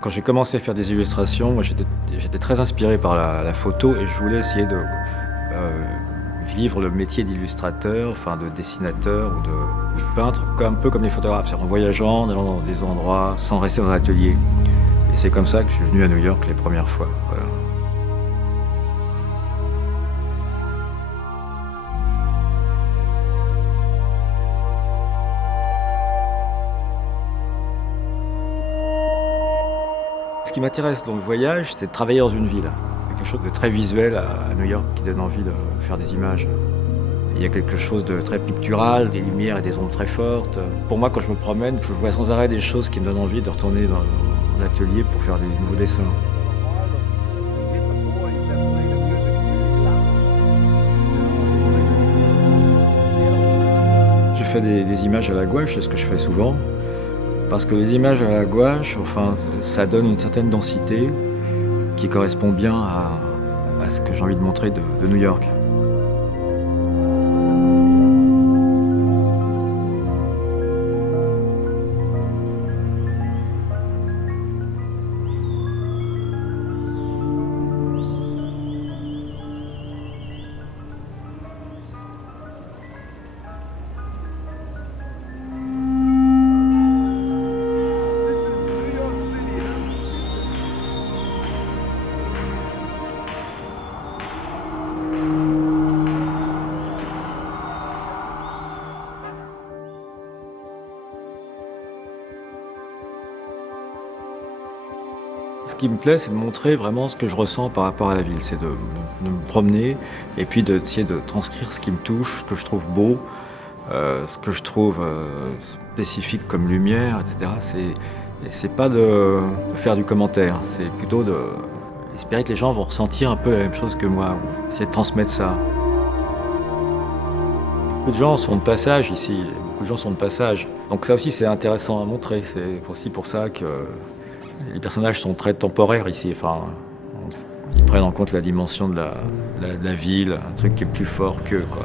Quand j'ai commencé à faire des illustrations, moi j'étais très inspiré par la photo et je voulais essayer de vivre le métier d'illustrateur, enfin de dessinateur ou de peintre, un peu comme les photographes, c'est-à-dire en voyageant, en allant dans des endroits, sans rester dans un atelier. Et c'est comme ça que je suis venu à New York les premières fois. Voilà. Ce qui m'intéresse dans le voyage, c'est de travailler dans une ville. Il y a quelque chose de très visuel à New York qui donne envie de faire des images. Il y a quelque chose de très pictural, des lumières et des ombres très fortes. Pour moi, quand je me promène, je vois sans arrêt des choses qui me donnent envie de retourner dans l'atelier pour faire des nouveaux dessins. Je fais des images à la gouache, c'est ce que je fais souvent. Parce que les images à la gouache, enfin, ça donne une certaine densité qui correspond bien à ce que j'ai envie de montrer de New York. Ce qui me plaît, c'est de montrer vraiment ce que je ressens par rapport à la ville. C'est de me promener et puis d'essayer de transcrire ce qui me touche, ce que je trouve beau, ce que je trouve spécifique comme lumière, etc. C'est pas de faire du commentaire, c'est plutôt d'espérer que les gens vont ressentir un peu la même chose que moi, essayer de transmettre ça. Beaucoup de gens sont de passage ici, beaucoup de gens sont de passage. Donc ça aussi c'est intéressant à montrer, c'est aussi pour ça que les personnages sont très temporaires ici, enfin, ils prennent en compte la dimension de la ville, un truc qui est plus fort qu'eux, quoi.